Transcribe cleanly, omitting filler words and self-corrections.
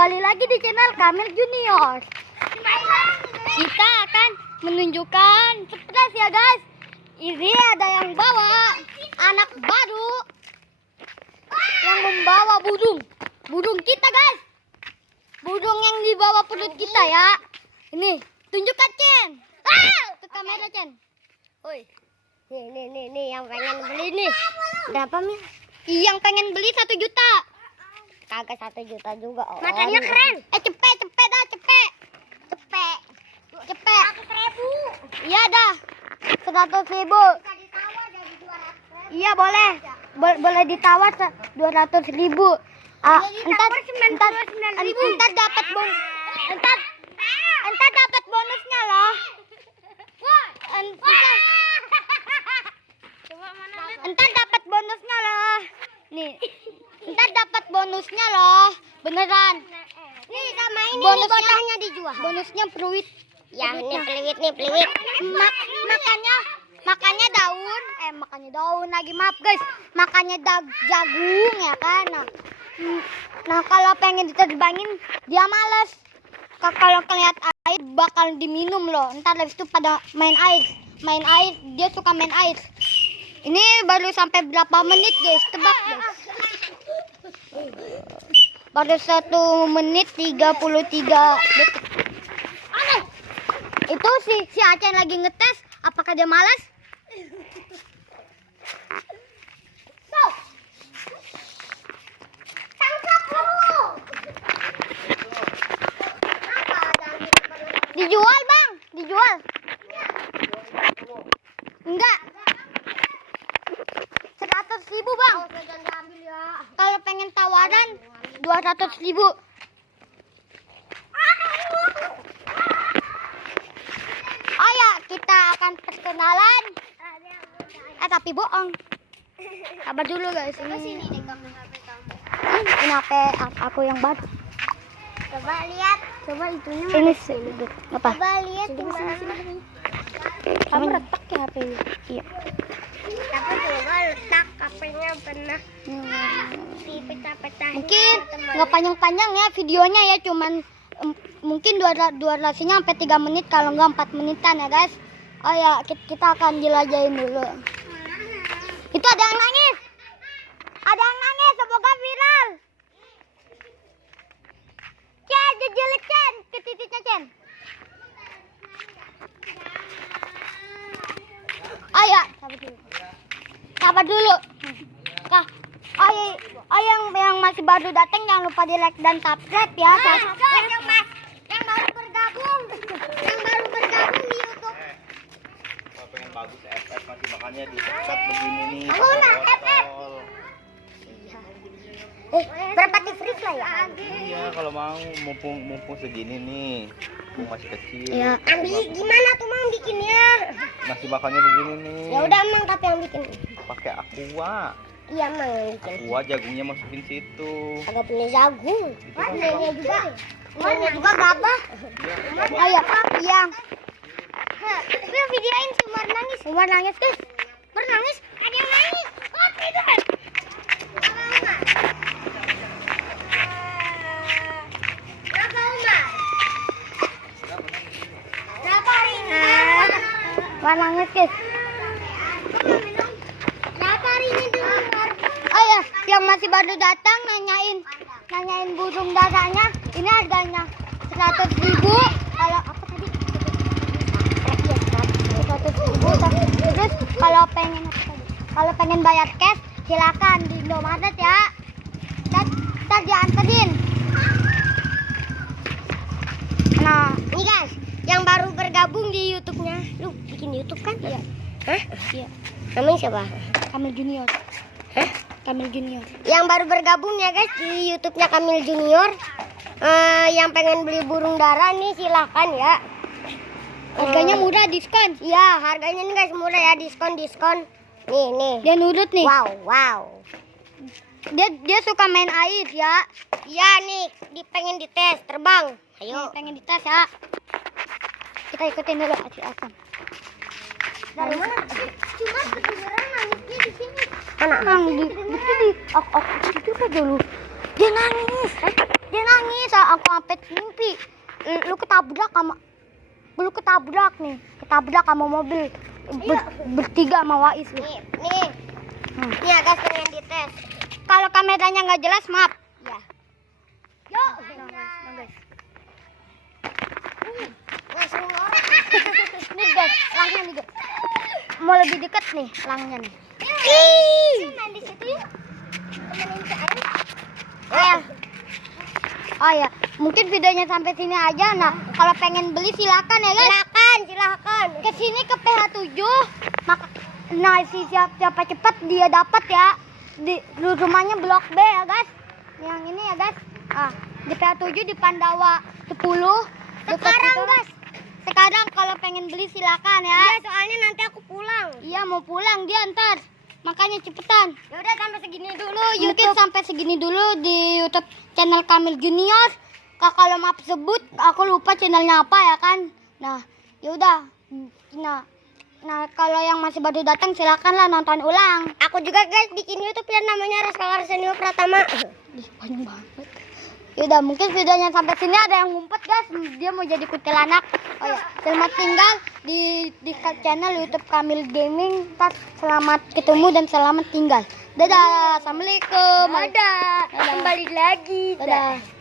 Kembali lagi di channel Kamil Junior. Kita akan menunjukkan surprise ya guys. Ini ada yang bawa anak baru yang membawa burung kita guys. Burung yang dibawa perut kita ya. Ini tunjukkan Chen. Ke kamera Chen. Oi. Nih yang pengen beli nih. Berapa Mil? Yang pengen beli 1 juta. Kagak 1 juta juga. Matanya keren. Cepet dah, cepet. 100.000. Iya dah. 100.000. Iya boleh. Boleh ditawar 200.000. Entar dapat dapat bonusnya loh. Entar dapat bonusnya loh. Nih. Entar dapat bonusnya loh. Beneran. Nih sama ini bonusnya dijual. Bonusnya peluit. Ya, ini peluit. Makannya daun lagi, maaf guys. Makannya jagung ya kan. Nah, kalau pengen diterbangin dia males. Kalau kelihat air bakal diminum loh. Entar habis itu pada main air, dia suka main air. Ini baru sampai berapa menit guys, tebak guys. Baru 1 menit 33 detik. Itu si Acen lagi ngetes apakah dia malas. Dijual bang, dijual. Enggak. 100.000 bang. Kalau pengen tawaran 200.000. Oh ya, kita akan perkenalan. Tapi bohong. Sabar dulu guys. Ini HP aku yang baru. Coba lihat. Coba itunya. Ini apa? Coba lihat sini. Kamu retak ya HP-nya? Iya. Tapi coba letak HP-nya pernah dipecah-pecah. Mungkin nggak panjang-panjang ya videonya ya, cuman mungkin durasinya sampai 3 menit, kalau nggak 4 menitan ya guys. Oh ya, kita akan jelajahin dulu. Itu ada yang nangis. Semoga viral. Chen, jejelik Chen, ke titiknya Chen. Ayo, sabar dulu. Kah, yang masih baru datang jangan lupa di like dan subscribe ya. Yang baru bergabung di YouTube. Kalau pengen bagus FF masih makanya disekat begini nih. Aku nak FF. Berapa freeze lah ya? Iya, kalau mau mumpung segini nih. Mumpung masih kecil. Ya. Gimana tuh Mang bikinnya? Nasi makannya begini nih. Ya udah Mang, tapi yang bikin. Pakai aqua. Iya Mang yang bikin. Aqua jagungnya masukin situ. Agak punya jagung. Warnanya juga. Gabah. Ayo, yang. Gue videoin Umar nangis guys. Bernangis. Ada yang nangis. Oh tidak. Nangis guys. Oh ya, yang masih baru datang nanyain burung darahnya. Ini harganya 100.000. Kalau apa tadi? 100.000. Terus kalau pengen bayar cash silakan di Indomaret ya. Ntar dianterin. Nah, ini guys, yang baru bergabung di YouTube-nya. Lu bikin YouTube kan? Iya. Hah? Iya. Namanya siapa? Kamil Junior. Hah? Kamil Junior. Yang baru bergabung ya guys di YouTube-nya Kamil Junior. Yang pengen beli burung dara nih silahkan ya. Harganya murah, diskon. Iya, harganya nih guys murah ya, diskon. Nih. Dia nurut nih. Wow. Dia suka main air ya. Iya nih, pengen dites terbang. Ayo. Nih, pengen dites ya. Kita ikutin dulu Aci Asam. Dari mana? Cuma kedengeran nangisnya di sini. Anak di ok itu aja dulu. Dia nangis. dia nangis, aku sampai mimpi. Lu ketabrak sama mobil. Bertiga sama Wais lu. Nih ya guys, pengen dites. Kalau kameranya nggak jelas, maaf. Ya. Yuk, guys. Nih guys, langnya nih guys. Mau lebih dekat nih langnya nih. Main di situ yuk. Oh ya, mungkin videonya sampai sini aja. Nah, kalau pengen beli silakan ya guys. Silakan. Kesini ke PH7. Nah, siapa cepat dia dapat ya. Di rumahnya Blok B ya guys. Yang ini ya guys. Di PH7 di Pandawa 10. Sekarang guys. Sekarang kalau pengen beli silakan ya. Iya, soalnya nanti aku pulang. Iya, mau pulang dia ntar. Makanya cepetan. Ya udah sampai segini dulu. Mungkin sampai segini dulu di YouTube channel Kamil Junior. Kalau maaf sebut, aku lupa channelnya apa ya kan. Nah, ya udah. Nah, kalau yang masih baru datang silakanlah nonton ulang. Aku juga guys bikin YouTube yang namanya Raskal Arsenio Pratama. Panjang banget. Yaudah, mungkin videonya sampai sini. Ada yang ngumpet guys, dia mau jadi kuntilanak. Oh ya, selamat tinggal di channel YouTube Kamil Gaming. Selamat ketemu dan selamat tinggal. Dadah, assalamualaikum. Dadah. Kembali lagi. Dadah.